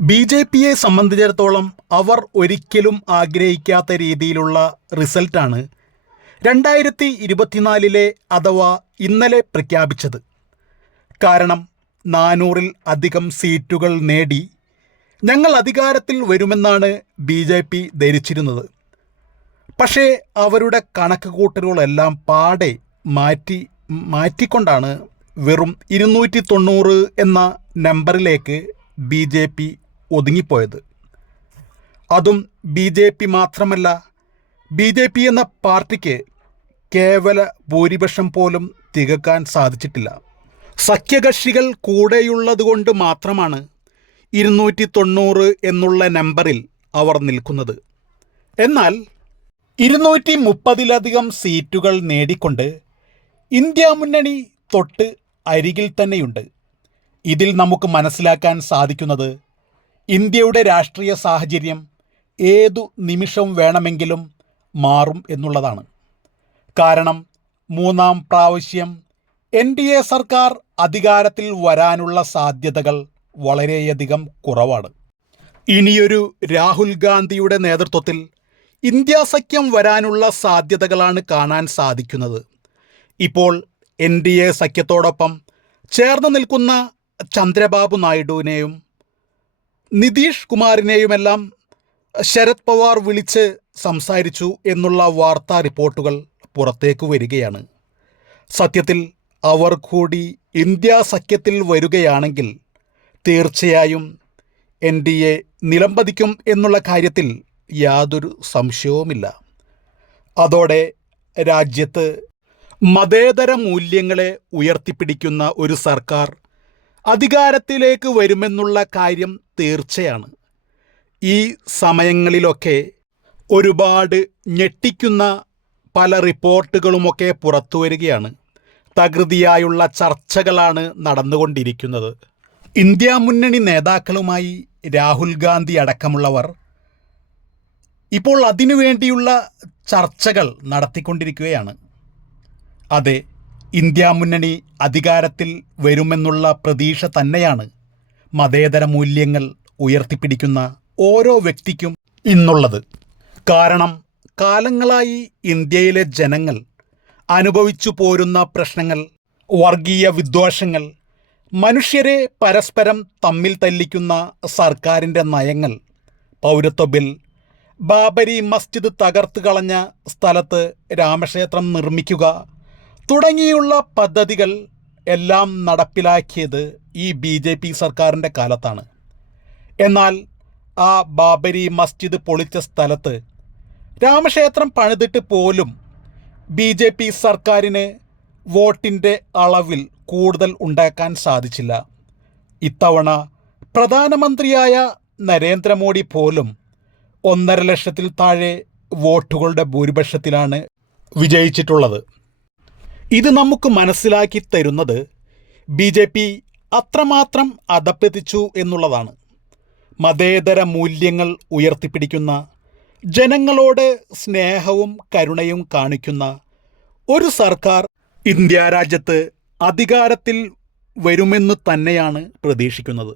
B J പിയെ സംബന്ധിച്ചിടത്തോളം അവർ ഒരിക്കലും ആഗ്രഹിക്കാത്ത രീതിയിലുള്ള റിസൾട്ടാണ് രണ്ടായിരത്തി ഇരുപത്തിനാലിലെ അഥവാ ഇന്നലെ പ്രഖ്യാപിച്ചത്. കാരണം നാനൂറിൽ അധികം സീറ്റുകൾ നേടി ഞങ്ങൾ അധികാരത്തിൽ വരുമെന്നാണ് ബി ജെ പി ധരിച്ചിരുന്നത്. പക്ഷേ അവരുടെ കണക്ക് കൂട്ടലുകളെല്ലാം പാടെ മാറ്റി മാറ്റിക്കൊണ്ടാണ് വെറും ഇരുന്നൂറ്റി തൊണ്ണൂറ് എന്ന നമ്പറിലേക്ക് ബി ജെ പി ഒതുങ്ങിപ്പോയത്. അതും ബി ജെ പി മാത്രമല്ല ബി ജെ പി എന്ന പാർട്ടിക്ക് കേവല ഭൂരിപക്ഷം പോലും തികക്കാൻ സാധിച്ചിട്ടില്ല. സഖ്യകക്ഷികൾ കൂടെയുള്ളതുകൊണ്ട് മാത്രമാണ് ഇരുന്നൂറ്റി തൊണ്ണൂറ് എന്നുള്ള നമ്പറിൽ അവർ നിൽക്കുന്നത്. എന്നാൽ ഇരുന്നൂറ്റി മുപ്പതിലധികം സീറ്റുകൾ നേടിക്കൊണ്ട് ഇന്ത്യ മുന്നണി തൊട്ട് അരികിൽ തന്നെയുണ്ട്. ഇതിൽ നമുക്ക് മനസ്സിലാക്കാൻ സാധിക്കുന്നത് ഇന്ത്യയുടെ രാഷ്ട്രീയ സാഹചര്യം ഏതു നിമിഷം വേണമെങ്കിലും മാറും എന്നുള്ളതാണ്. കാരണം മൂന്നാം പ്രാവശ്യം എൻ ഡി എ സർക്കാർ അധികാരത്തിൽ വരാനുള്ള സാധ്യതകൾ വളരെയധികം കുറവാണ്. ഇനിയൊരു രാഹുൽ ഗാന്ധിയുടെ നേതൃത്വത്തിൽ ഇന്ത്യ സഖ്യം വരാനുള്ള സാധ്യതകളാണ് കാണാൻ സാധിക്കുന്നത്. ഇപ്പോൾ എൻ ഡി എ സഖ്യത്തോടൊപ്പം ചേർന്ന് നിൽക്കുന്ന ചന്ദ്രബാബു നായിഡുവിനെയും നിതീഷ് കുമാറിനെയുമെല്ലാം ശരത് പവാർ വിളിച്ച് സംസാരിച്ചു എന്നുള്ള വാർത്താ റിപ്പോർട്ടുകൾ പുറത്തേക്ക് വരികയാണ്. സത്യത്തിൽ അവർ കൂടി ഇന്ത്യ സഖ്യത്തിൽ വരികയാണെങ്കിൽ തീർച്ചയായും എൻ ഡി എ നിലംപതിക്കും എന്നുള്ള കാര്യത്തിൽ യാതൊരു സംശയവുമില്ല. അതോടെ രാജ്യത്ത് മതേതര മൂല്യങ്ങളെ ഉയർത്തിപ്പിടിക്കുന്ന ഒരു സർക്കാർ അധികാരത്തിലേക്ക് വരുമെന്നുള്ള കാര്യം തീർച്ചയാണ്. ഈ സമയങ്ങളിലൊക്കെ ഒരുപാട് ഞെട്ടിക്കുന്ന പല റിപ്പോർട്ടുകളുമൊക്കെ പുറത്തു വരികയാണ് തകൃതിയായുള്ള ചർച്ചകളാണ് നടന്നുകൊണ്ടിരിക്കുന്നത്. ഇന്ത്യ മുന്നണി നേതാക്കളുമായി രാഹുൽ ഗാന്ധി അടക്കമുള്ളവർ ഇപ്പോൾ അതിനുവേണ്ടിയുള്ള ചർച്ചകൾ നടത്തിക്കൊണ്ടിരിക്കുകയാണ്. അതെ ഇന്ത്യ മുന്നണി അധികാരത്തിൽ വരുമെന്നുള്ള പ്രതീക്ഷ തന്നെയാണ് മതേതര മൂല്യങ്ങൾ ഉയർത്തിപ്പിടിക്കുന്ന ഓരോ വ്യക്തിക്കും ഇന്നുള്ളത്. കാരണം കാലങ്ങളായി ഇന്ത്യയിലെ ജനങ്ങൾ അനുഭവിച്ചു പോരുന്ന പ്രശ്നങ്ങൾ വർഗീയ വിദ്വേഷങ്ങൾ മനുഷ്യരെ പരസ്പരം തമ്മിൽ തല്ലിക്കുന്ന സർക്കാരിന്റെ നയങ്ങൾ പൗരത്വ ബിൽ ബാബരി മസ്ജിദ് തകർത്ത് കളഞ്ഞ സ്ഥലത്ത് രാമക്ഷേത്രം നിർമ്മിക്കുക തുടങ്ങിയുള്ള പദ്ധതികൾ എല്ലാം നടപ്പിലാക്കിയത് ഈ ബി ജെ പി സർക്കാരിന്റെ കാലത്താണ്. എന്നാൽ ആ ബാബരി മസ്ജിദ് പൊളിച്ച സ്ഥലത്ത് രാമക്ഷേത്രം പണിതിട്ട് പോലും ബി ജെ പി സർക്കാരിന് വോട്ടിന്റെ അളവിൽ കൂടുതൽ ഉണ്ടാക്കാൻ സാധിച്ചില്ല. ഇത്തവണ പ്രധാനമന്ത്രിയായ നരേന്ദ്രമോദി പോലും ഒന്നര ലക്ഷത്തിൽ താഴെ വോട്ടുകളുടെ ഭൂരിപക്ഷത്തിലാണ് വിജയിച്ചിട്ടുള്ളത്. ഇത് നമുക്ക് മനസ്സിലാക്കി തരുന്നത് ബി ജെ പി അത്രമാത്രം അധപ്പതിച്ചു എന്നുള്ളതാണ്. മതേതര മൂല്യങ്ങൾ ഉയർത്തിപ്പിടിക്കുന്ന ജനങ്ങളോട് സ്നേഹവും കരുണയും കാണിക്കുന്ന ഒരു സർക്കാർ ഇന്ത്യ രാജ്യത്ത് അധികാരത്തിൽ വരുമെന്ന് തന്നെയാണ് പ്രതീക്ഷിക്കുന്നത്.